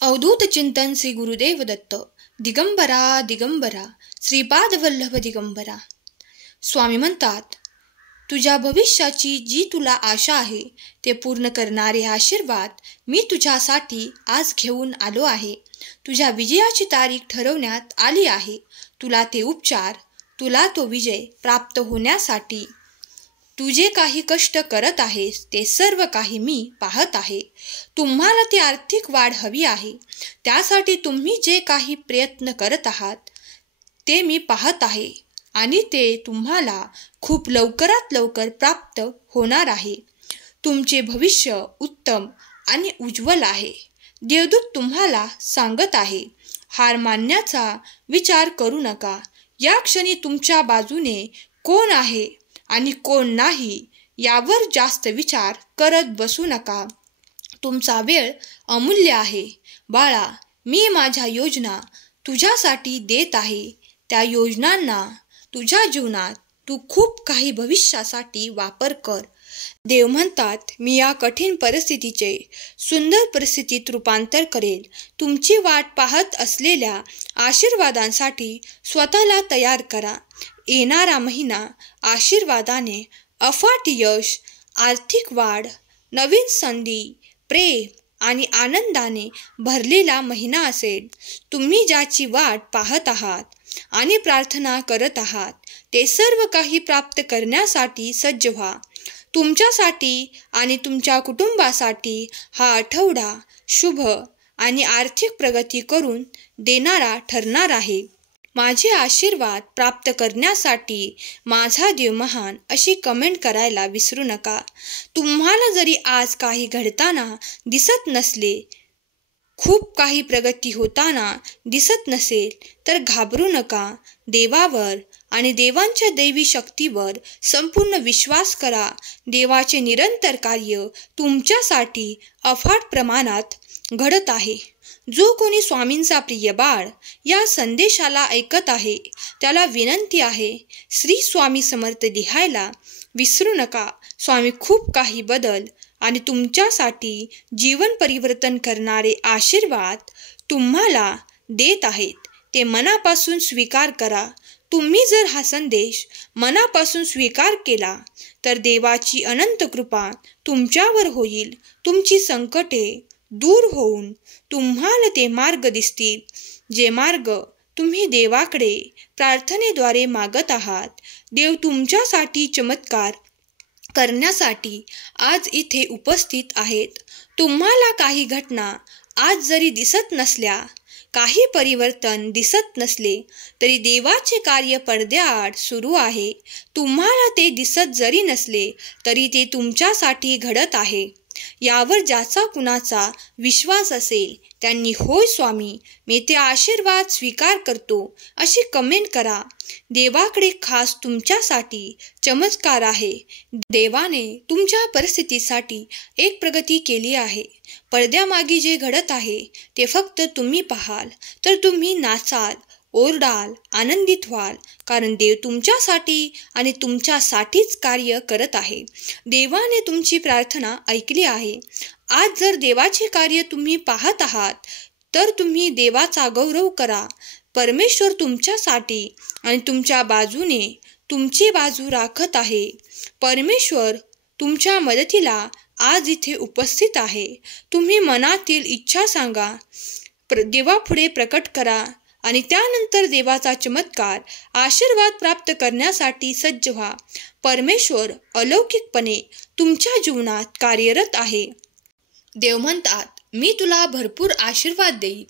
अवधूत चिंतन श्री गुरुदेव दत्त. दिगंबरा दिगंबरा श्रीपाद वल्लभ दिगंबरा. स्वामी म्हणतात, तुझ्या भविष्याची जी तुला आशा आहे ते पूर्ण करणारे आशीर्वाद मी तुझ्यासाठी आज घेऊन आलो आहे. तुझ्या विजयाची तारीख ठरवण्यात आली आहे. तुला ते उपचार, तुला तो विजय प्राप्त होण्यासाठी तू जे काही कष्ट करत आहेस ते सर्व काही मी पाहत आहे. तुम्हाला ती आर्थिक वाढ हवी आहे. त्यासाठी तुम्ही जे काही प्रयत्न करत आहात ते मी पाहत आहे आणि ते तुम्हाला खूप लवकरात लवकर प्राप्त होणार आहे. तुमचे भविष्य उत्तम आणि उज्ज्वल आहे. देवदूत तुम्हाला सांगत आहे, हार मानण्याचा विचार करू नका. या क्षणी तुमच्या बाजूने कोण आहे आणि कोण नाही यावर जास्त विचार करत बसू नका. तुमचा वेळ अमूल्य आहे. बाळा, मी माझ्या योजना तुझ्यासाठी देत आहे. त्या योजनांना तुझ्या जीवनात तू खूप काही भविष्यासाठी वापर कर. देव म्हणतात, मी या कठीण परिस्थितीचे सुंदर परिस्थितीत रूपांतर करेल. तुमची वाट पाहत असलेल्या आशीर्वादांसाठी स्वतःला तयार करा. येणारा महिना आशीर्वादाने, अफाट यश, आर्थिक वाढ, नवीन संधी, प्रेम आणि आनंदाने भरलेला महिना असेल. तुम्ही ज्याची वाट पाहत आहात आणि प्रार्थना करत आहात ते सर्व काही प्राप्त करण्यासाठी सज्ज व्हा. तुमच्यासाठी आणि तुमच्या कुटुंबासाठी हा आठवडा शुभ आणि आर्थिक प्रगती करून देणारा ठरणार आहे. माझे आशीर्वाद प्राप्त करण्यासाठी माझा देव महान अशी कमेंट करायला विसरू नका. तुम्हाला जरी आज काही घडताना दिसत नसले, खूप काही प्रगती होताना दिसत नसेल तर घाबरू नका. देवावर आणि देवांच्या दैवी शक्तीवर संपूर्ण विश्वास करा. देवाचे निरंतर कार्य तुमच्यासाठी अफाट प्रमाणात घडत आहे. जो कोणी स्वामींचा प्रिय बाळ या संदेशाला ऐकत आहे त्याला विनंती आहे, श्री स्वामी समर्थ लिहायला विसरू नका. स्वामी खूप काही बदल आणि तुमच्यासाठी जीवन परिवर्तन करणारे आशीर्वाद तुम्हाला देत आहेत. ते मनापासून स्वीकार करा. तुम्ही जर हा संदेश मनापासून स्वीकार केला तर देवाची अनंत कृपा तुमच्यावर होईल. तुमची संकटे दूर होऊन तुम्हाला ते मार्ग दिसतील, जे मार्ग तुम्ही देवाकडे प्रार्थनेद्वारे मागत आहात. देव तुमच्यासाठी चमत्कार करण्यासाठी आज इथे उपस्थित आहेत. तुम्हाला काही घटना आज जरी दिसत नसल्या, काही परिवर्तन दिसत नसले तरी देवाचे कार्य पडद्याआड सुरू आहे. तुम्हाला ते दिसत जरी नसले तरी ते तुमच्यासाठी घडत आहे. यावर ज्याचा कुणाचा विश्वास असेल त्यांनी होय स्वामी, मी ते आशीर्वाद स्वीकार करतो अशी कमेंट करा. देवाकडे खास तुमच्यासाठी चमत्कार आहे. देवाने तुमच्या परिस्थितीसाठी एक प्रगती केली आहे. पडद्यामागे जे घडत आहे ते फक्त तुम्ही पाहाल तर तुम्ही नाचाल, ओरडाल, आनंदित व्हाल, कारण देव तुमच्यासाठी आणि तुमच्यासाठीच कार्य करत आहे. देवाने तुमची प्रार्थना ऐकली आहे. आज जर देवाचे कार्य तुम्ही पाहत आहात तर तुम्ही देवाचा गौरव करा. परमेश्वर तुमच्यासाठी आणि तुमच्या बाजूने तुमची बाजू राखत आहे. परमेश्वर तुमच्या मदतीला आज इथे उपस्थित आहे. तुम्ही मनातील इच्छा सांगा, देवापुढे प्रकट करा आणि त्यानंतर देवाचा चमत्कार आशीर्वाद प्राप्त करण्यासाठी सज्ज व्हा. परमेश्वर अलौकिकपणे तुमच्या जीवनात कार्यरत आहे. देव म्हणतात, मी तुला भरपूर आशीर्वाद देईन.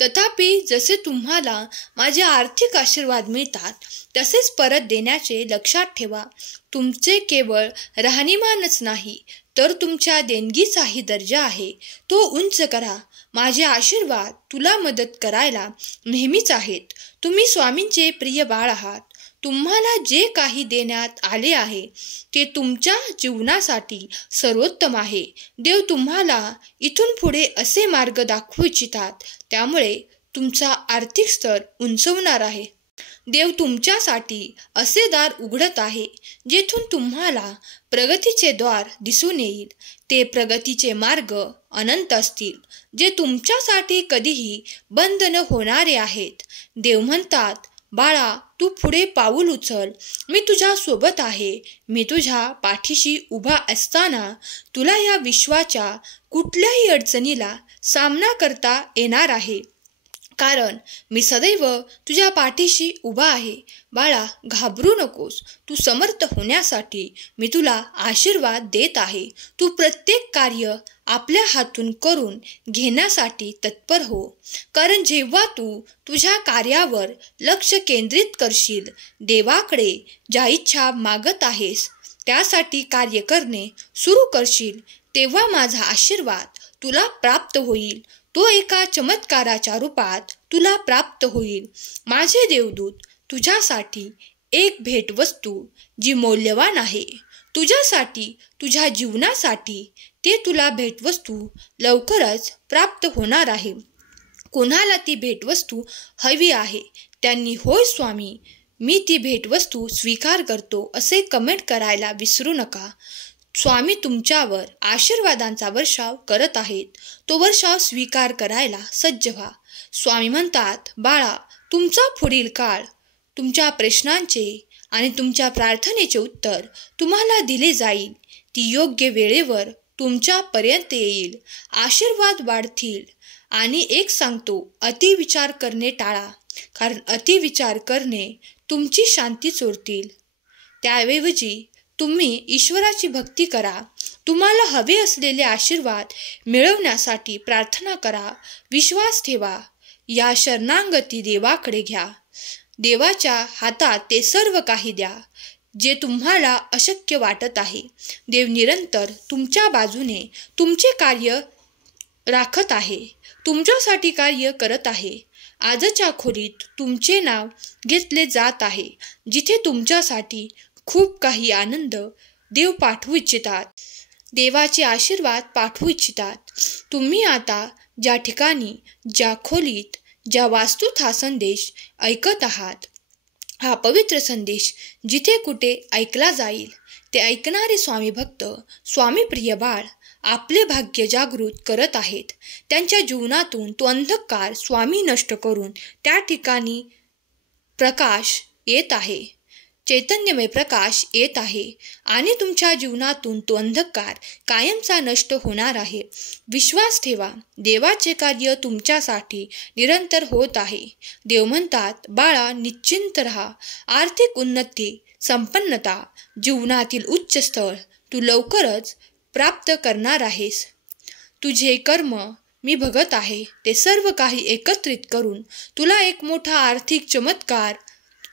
तथापि जसे तुम्हाला माझे आर्थिक आशीर्वाद मिळतात तसेच परत देण्याचे लक्षात ठेवा. तुमचे केवळ राहणीमानच नाही तर तुमच्या देणगीचाही दर्जा आहे, तो उंच करा. माझे आशीर्वाद तुला मदत करायला नेहमीच आहेत. तुम्ही स्वामींचे प्रिय बाळ आहात. तुम्हाला जे काही देण्यात आले आहे ते तुमच्या जीवनासाठी सर्वोत्तम आहे. देव तुम्हाला इथून पुढे असे मार्ग दाखवू इच्छितात, त्यामुळे तुमचा आर्थिक स्तर उंचवणार आहे. देव तुमच्यासाठी असे दार उघडत आहे जेथून तुम्हाला प्रगतीचे द्वार दिसून येईल. ते प्रगतीचे मार्ग अनंत असतील जे तुमच्यासाठी कधीही बंद न होणारे आहेत. देव म्हणतात, बाळा, तू पुढे पाऊल उचल. मी तुझ्या सोबत आहे. मी तुझ्या पाठीशी उभा असताना तुला या विश्वाच्या कुठल्याही अडचणीला सामना करता येणार आहे. कारण मी सदैव तुझ्या पाठीशी उभा आहे. बाळा, घाबरू नकोस. तू समर्थ होण्यासाठी मी तुला आशीर्वाद देत आहे. तू प्रत्येक कार्य आपल्या हातून करून घेण्यासाठी तत्पर हो. कारण जेव्हा तू तुझ्या कार्यावर लक्ष केंद्रित करशील, देवाकडे ज्या इच्छा मागत आहेस त्यासाठी कार्य करणे सुरू करशील, तेव्हा माझा आशीर्वाद तुला प्राप्त होईल. तो एका चमत्काराच्या रूपात तुला प्राप्त होईल. माझे देवदूत तुझ्यासाठी एक भेटवस्तू जी मौल्यवान आहे, तुझ्यासाठी, तुझ्या जीवनासाठी, ते तुला भेटवस्तू लवकरच प्राप्त होणार आहे. कोणाला ती भेटवस्तू हवी आहे त्यांनी होय स्वामी, मी ती भेटवस्तू स्वीकार करतो असे कमेंट करायला विसरू नका. स्वामी तुमच्यावर आशीर्वादांचा वर्षाव करत आहेत. तो वर्षाव स्वीकार करायला सज्ज व्हा. स्वामी म्हणतात, बाळा, तुमचा पुढील काळ तुमच्या प्रश्नांचे आणि तुमच्या प्रार्थनेचे उत्तर तुम्हाला दिले जाईल. ती योग्य वेळेवर तुमच्यापर्यंत येईल. आशीर्वाद वाढतील. आणि एक सांगतो, अतिविचार करणे टाळा. कारण अतिविचार करणे तुमची शांती चोरतील. त्याऐवजी तुम्ही ईश्वराची भक्ती करा. तुम्हाला हवे असलेले आशीर्वाद मिळवण्यासाठी प्रार्थना करा. विश्वास ठेवा. या शरणागती देवाकडे घ्या. देवाच्या हातात ते सर्व काही द्या जे तुम्हाला अशक्य वाटत आहे. देव निरंतर तुमच्या बाजूने तुमचे कार्य राखत आहे. तुमच्यासाठी कार्य करत आहे. आजच्या खोलीत तुमचे नाव घेतले जात आहे, जिथे तुमच्यासाठी खूप काही आनंद देव पाठवू इच्छितात. देवाचे आशीर्वाद पाठवू इच्छितात. तुम्ही आता ज्या ठिकाणी, ज्या खोलीत, ज्या वास्तूत हा संदेश ऐकत आहात, हा पवित्र संदेश जिथे कुठे ऐकला जाईल, ते ऐकणारे स्वामी भक्त, स्वामी प्रिय बाळ आपले भाग्य जागृत करत आहेत. त्यांच्या जीवनातून तो अंधकार स्वामी नष्ट करून त्या ठिकाणी प्रकाश येत आहे. चैतन्यमय प्रकाश येत आहे आणि तुमच्या जीवनातून तो अंधकार कायमचा नष्ट होणार आहे. विश्वास ठेवा. देवाचे कार्य तुमच्यासाठी निरंतर होत आहे. देव म्हणतात, बाळा, निश्चिंत रहा. आर्थिक उन्नती, संपन्नता, जीवनातील उच्च स्थळ तू लवकरच प्राप्त करणार आहेस. तुझे कर्म मी बघत आहे. ते सर्व काही एकत्रित करून तुला एक मोठा आर्थिक चमत्कार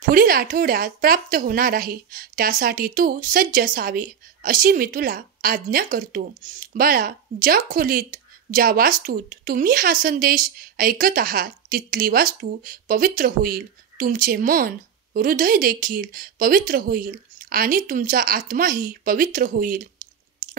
पुढील आठवड्यात प्राप्त होणार आहे. त्यासाठी तू सज्ज असावे अशी मी तुला आज्ञा करतो. बाळा, ज्या खोलीत, ज्या वास्तूत तुम्ही हा संदेश ऐकत आहात, तिथली वास्तू पवित्र होईल. तुमचे मन, हृदय देखील पवित्र होईल आणि तुमचा आत्माही पवित्र होईल.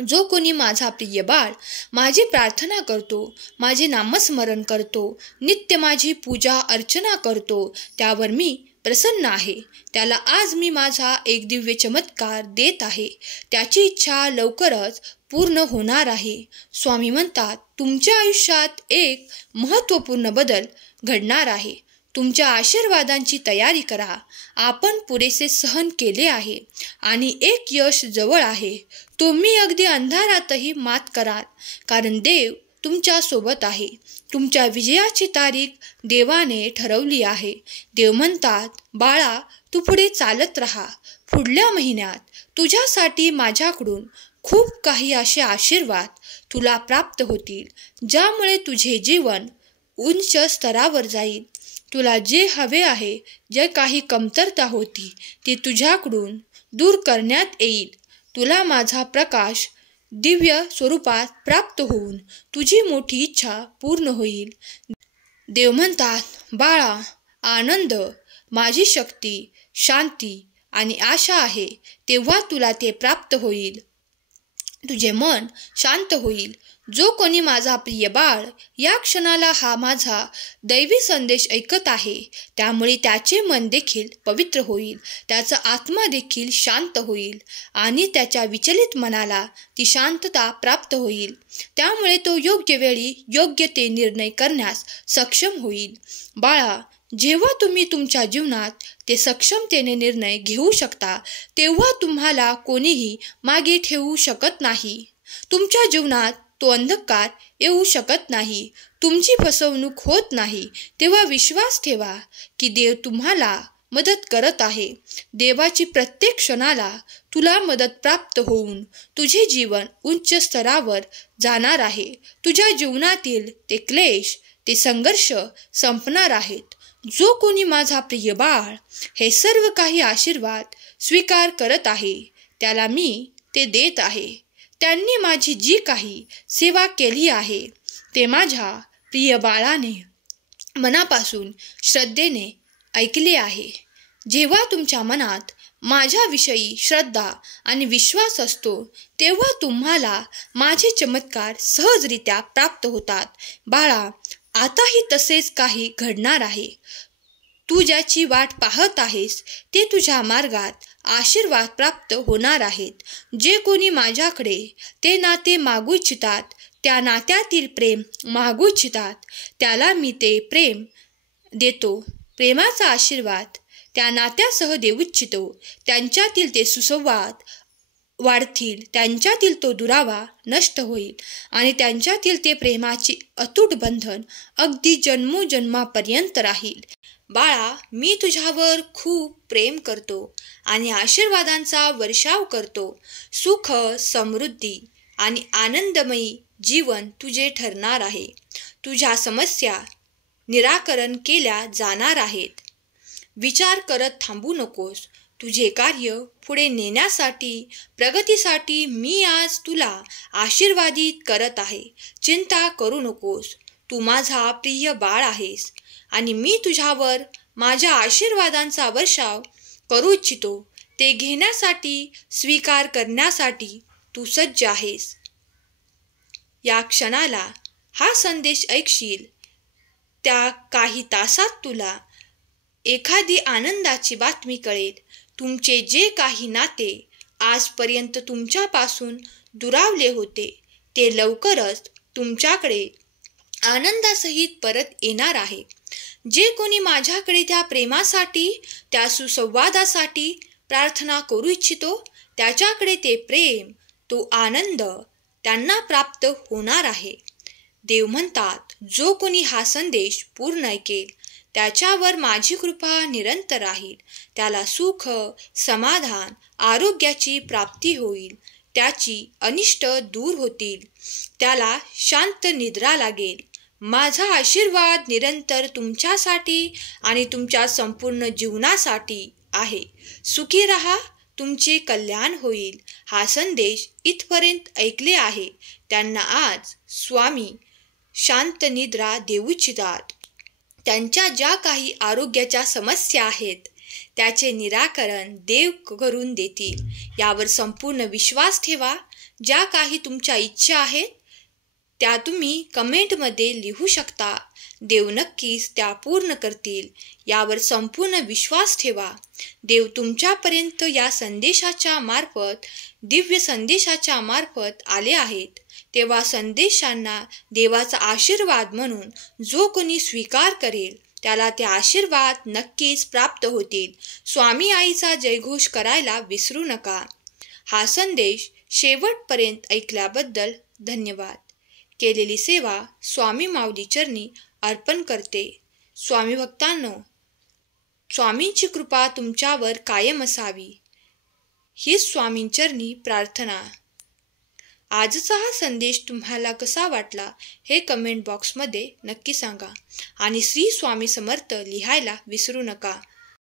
जो कोणी माझा प्रिय बाळ माझी प्रार्थना करतो, माझे नामस्मरण करतो, नित्य माझी पूजा अर्चना करतो, त्यावर मी प्रसन्न आहे. त्याला आज मी माझा एक दिव्य चमत्कार देत आहे. त्याची इच्छा लवकरच पूर्ण होणार आहे. स्वामी म्हणतात, तुमच्या आयुष्यात एक महत्त्वपूर्ण बदल घडणार आहे. तुमच्या आशीर्वादांची तयारी करा. आपण पुरेसे सहन केले आहे आणि एक यश जवळ आहे. तुम्ही अगदी अंधारातही मात कराल, कारण देव तुमच्या सोबत आहे. तुमच्या विजयाची तारीख देवाने ठरवली आहे. देव म्हणतात, बाळा, तू पुढे चालत राहा. पुढल्या महिन्यात तुझ्यासाठी माझ्याकडून खूप काही असे आशीर्वाद तुला प्राप्त होतील, ज्यामुळे तुझे जीवन उंच स्तरावर जाईल. तुला जे हवे आहे, जे काही कमतरता होती, ती तुझ्याकडून दूर करण्यात येईल. तुला माझा प्रकाश दिव्य स्वरूपात प्राप्त होऊन तुझी मोठी इच्छा पूर्ण होईल. देव म्हणतात, बाळा, आनंद, माझी शक्ती, शांती आणि आशा आहे. तेव्हा तुला ते प्राप्त होईल. तुझे मन शांत होईल. जो कोणी माझा प्रिय बाळ या क्षणाला हा माझा दैवी संदेश ऐकत आहे, त्यामुळे त्याचे मन देखील पवित्र होईल, त्याचा आत्मा देखील शांत होईल आणि त्याच्या विचलित मनाला ती शांतता प्राप्त होईल. त्यामुळे तो योग्य वेळी योग्य ते निर्णय करण्यास सक्षम होईल. बाळा, जेव्हा तुम्ही तुमच्या जीवनात ते सक्षमतेने निर्णय घेऊ शकता, तेव्हा तुम्हाला कोणीही मागे ठेवू शकत नाही. तुमच्या जीवनात तो अंधकार येऊ शकत नाही, तुमची फसवणूक होत नाही. तेव्हा विश्वास ठेवा की देव तुम्हाला मदत करत आहे. देवाची प्रत्येक क्षणाला तुला मदत प्राप्त होऊन तुझे जीवन उच्च स्तरावर जाणार आहे. तुझ्या जीवनातील ते क्लेश, ते संघर्ष संपणार आहेत. जो कोणी माझा प्रिय बाळ हे सर्व काही आशीर्वाद स्वीकार करत आहे, त्याला मी ते देत आहे. त्यांनी माझी जी काही सेवा केली आहे ते माझ्या प्रिय बाळाने मनापासून श्रद्धेने ऐकले आहे. जेव्हा तुमच्या मनात माझ्याविषयी श्रद्धा आणि विश्वास असतो, तेव्हा तुम्हाला माझे चमत्कार सहजरित्या प्राप्त होतात. बाळा, आताही तसेच काही घडणार आहे. तू ज्याची वाट पाहत आहेस ते तुझ्या मार्गात आशीर्वाद प्राप्त होणार आहेत. जे कोणी माझ्याकडे ते नाते मागू इच्छितात, त्या नात्यातील प्रेम मागू इच्छितात, त्याला मी ते प्रेम देतो. प्रेमाचा आशीर्वाद त्या नात्यासह देऊ इच्छितो. त्यांच्यातील ते सुसंवाद वाढतील, त्यांच्यातील तो दुरावा नष्ट होईल आणि त्यांच्यातील ते प्रेमाची अतूट बंधन अगदी जन्मोजन्मापर्यंत राहील. बाळा, मी तुझ्यावर खूप प्रेम करतो आणि आशीर्वादांचा वर्षाव करतो. सुख, समृद्धी आणि आनंदमयी जीवन तुझे ठरणार आहे. तुझ्या समस्या निराकरण केल्या जाणार आहेत. विचार करत थांबू नकोस. तुझे कार्य पुढे नेण्यासाठी, प्रगतीसाठी मी आज तुला आशीर्वादित करत आहे. चिंता करू नकोस. तू माझा प्रिय बाळ आहेस आणि मी तुझ्यावर माझ्या आशीर्वादांचा वर्षाव करू इच्छितो. ते घेण्यासाठी, स्वीकार करण्यासाठी तू सज्ज आहेस. या क्षणाला हा संदेश ऐकशील त्या काही तासात तुला एखादी आनंदाची बातमी कळेल. तुमचे जे काही नाते आजपर्यंत तुमच्यापासून दुरावले होते, ते लवकरच तुमच्याकडे आनंदासहित परत येणार आहे. जे कोणी माझ्याकडे त्या प्रेमासाठी, त्या सुसंवादासाठी प्रार्थना करू इच्छितो, त्याच्याकडे ते प्रेम, तो आनंद त्यांना प्राप्त होणार आहे. देव म्हणतात, जो कोणी हा संदेश पूर्ण ऐकेल, त्याच्यावर माझी कृपा निरंतर राहील. त्याला सुख, समाधान, आरोग्याची प्राप्ती होईल. त्याची अनिष्ट दूर होतील. त्याला शांत निद्रा लागेल. माझा आशीर्वाद निरंतर तुमच्यासाठी आणि तुमच्या संपूर्ण जीवनासाठी आहे. सुखी राहा, तुमचे कल्याण होईल. हा संदेश इथपर्यंत ऐकले आहे त्यांना आज स्वामी शांत निद्रा देऊ इच्छितात. त्यांच्या ज्या काही आरोग्याच्या समस्या आहेत त्याचे निराकरण देव करून देतील, यावर संपूर्ण विश्वास ठेवा. ज्या काही तुमच्या इच्छा आहेत त्या तुम्ही कमेंटमध्ये लिहू शकता. देव नक्कीच त्या पूर्ण करतील, यावर संपूर्ण विश्वास ठेवा. देव तुमच्यापर्यंत या संदेशाच्या मार्फत, दिव्य संदेशाच्या मार्फत आले आहेत. तेव्हा संदेशांना देवाचा आशीर्वाद म्हणून जो कोणी स्वीकार करेल त्याला ते आशीर्वाद नक्कीच प्राप्त होतील. स्वामी आईचा जयघोष करायला विसरू नका. हा संदेश शेवटपर्यंत ऐकल्याबद्दल धन्यवाद. केलेली सेवा स्वामी माऊली चरणी अर्पण करते. स्वामी भक्तांनो, स्वामींची कृपा तुमच्यावर कायम असावी हीच स्वामींचरणी प्रार्थना. आजचा हा संदेश तुम्हाला कसा वाटला हे कमेंट बॉक्समध्ये नक्की सांगा आणि श्री स्वामी समर्थ लिहायला विसरू नका.